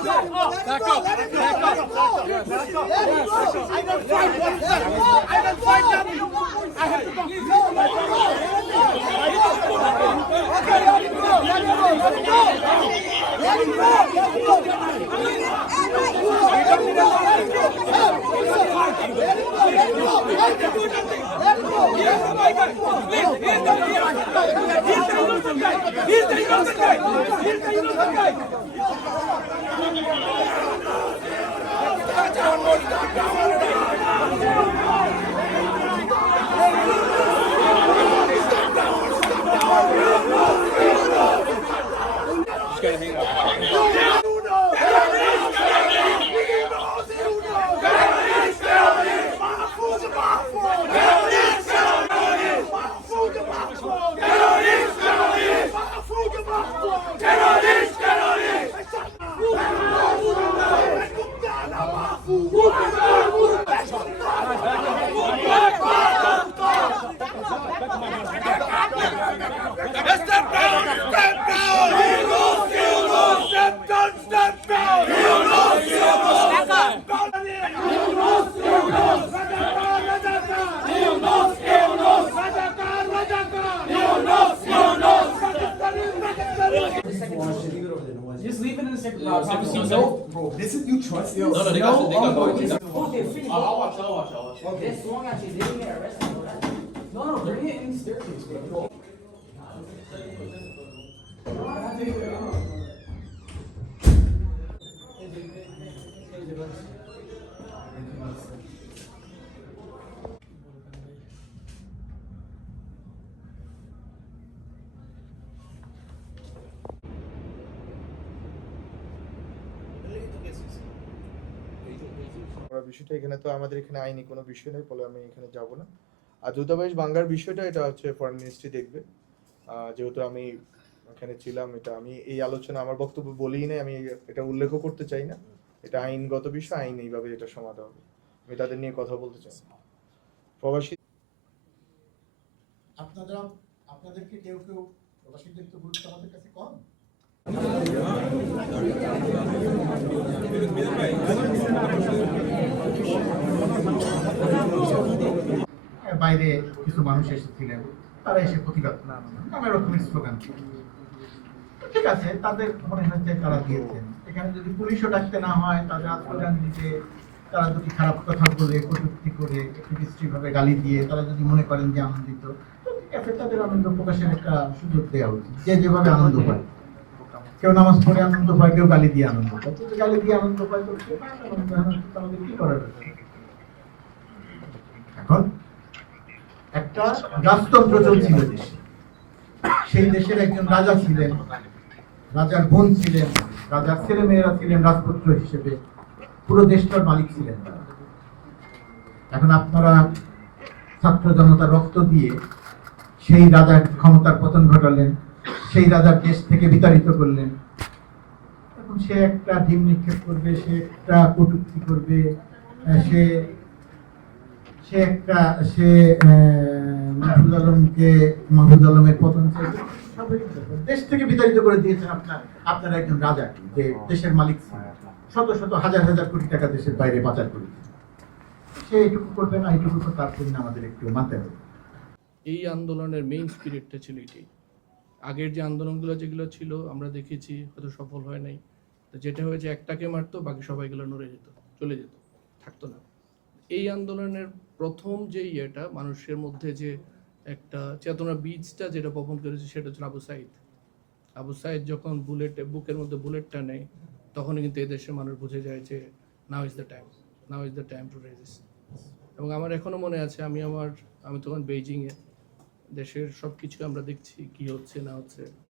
Back up. Back up. Back up. Back up. I don't fight one side. I don't fight that. I have to go. Okay, let it go. Let it go. Let it go. Let it go. Let it go. He's the innocent guy. He's the innocent guy. He's the innocent guy. Just leave it in the second box. No, Bro, this is you trust No, no, they got they got no, boys. Oh, they finished. I'll watch. I'll watch. I'll watch. This long actually, they didn't get arrested for that. No, no, they're hitting staircase, bro. বিষয়টা, এখানে তো আমাদের এখানে আইনি কোনো বিষয় নেই, ফলে আমি এখানে যাব না। আর দূতাবাস বাংলার বিষয়টা, এটা হচ্ছে ফরেন মিনিস্ট্রি দেখবে। যেহেতু আমি এখানে ছিলাম, এটা আমি এই আলোচনা, আমার বক্তব্য বলিই নাই, আমি এটা উল্লেখও করতে চাই না। এটা আইনগত বিষয়, আইন এইভাবে এটা সমাধান হবে। আমি তাদের নিয়ে কথা বলতে চাই। প্রবাসী আপনারা আপনাদেরকে কেউ কেউ প্রবাসীদের তো গুরুত্ব আমাদের কাছে কম। বাইরে কিছু মানুষ এসেছিলেন, তারা এসে প্রতিবাদ নানা রকমের স্লোগান ঠিক আছে, তাদের মনে হচ্ছে তারা দিয়েছেন। এখানে যদি পুলিশও ডাকতে না হয়, তাদের স্লোগান দিতে তারা যদি খারাপ কথা বলে, কটূক্তি করে, একটু বিশ্রীভাবে গালি দিয়ে তারা যদি মনে করেন যে আনন্দিত ঠিক আছে, তাদের আনন্দ প্রকাশের একটা সুযোগ দেওয়া উচিত। যে যেভাবে আনন্দ পায় কেউ নামাজ পড়ে আনন্দ পায়, কেউ গালি দিয়ে আনন্দ পায়। গালি দিয়ে আনন্দ পায় কি করার? এখন একটা রাজতন্ত্র চলছিল দেশে। সেই দেশের একজন রাজা ছিলেন, রাজার বোন ছিলেন, রাজার ছেলে মেয়েরা ছিলেন রাজপুত্র হিসেবে। পুরো দেশটার মালিক ছিলেন এখন আপনারা ছাত্র জনতার রক্ত দিয়ে সেই রাজার ক্ষমতার পতন ঘটালেন। সেই রাজার দেশ থেকে বিতাড়িত করলেন। এখন সে একটা ডিম নিক্ষেপ করবে, সে একটা কটুক্তি করবে সে সে একটা, সে মাহফুজ আলমকে, মাহফুজ আলমের পতন। দেশ থেকে বিতাড়িত করে দিয়েছেন আপনার আপনার একজন রাজা, যে দেশের মালিক শত শত, হাজার হাজার কোটি টাকা দেশের বাইরে পাচার করেছে। সে এইটুকু করবে না এইটুকু তার জন্য আমাদের একটু মানতে হবে। এই আন্দোলনের মেইন স্পিরিটটা ছিল এটি আগের যে আন্দোলনগুলো যেগুলো ছিল, আমরা দেখেছি, হয়তো সফল হয় নাই। তো যেটা হয়েছে, একটাকে মারতো, বাকি সবাইগুলো নড়ে যেত, চলে যেত, থাকতো না। এই আন্দোলনের প্রথম যে ইয়েটা, মানুষের মধ্যে যে একটা চেতনা বীজটা যেটা বপন করেছে, সেটা হচ্ছে আবু সাইদ। আবু সাইদ যখন বুলেট, বুকের মধ্যে বুলেটটা নেয়, তখনই কিন্তু এদেশের মানুষ বুঝে যায় যে now is the time now is the time to resist এবং আমার এখনও মনে আছে, আমি আমার, আমি তখন বেইজিংয়ে দেশের সব কিছু আমরা দেখছি কি হচ্ছে না হচ্ছে।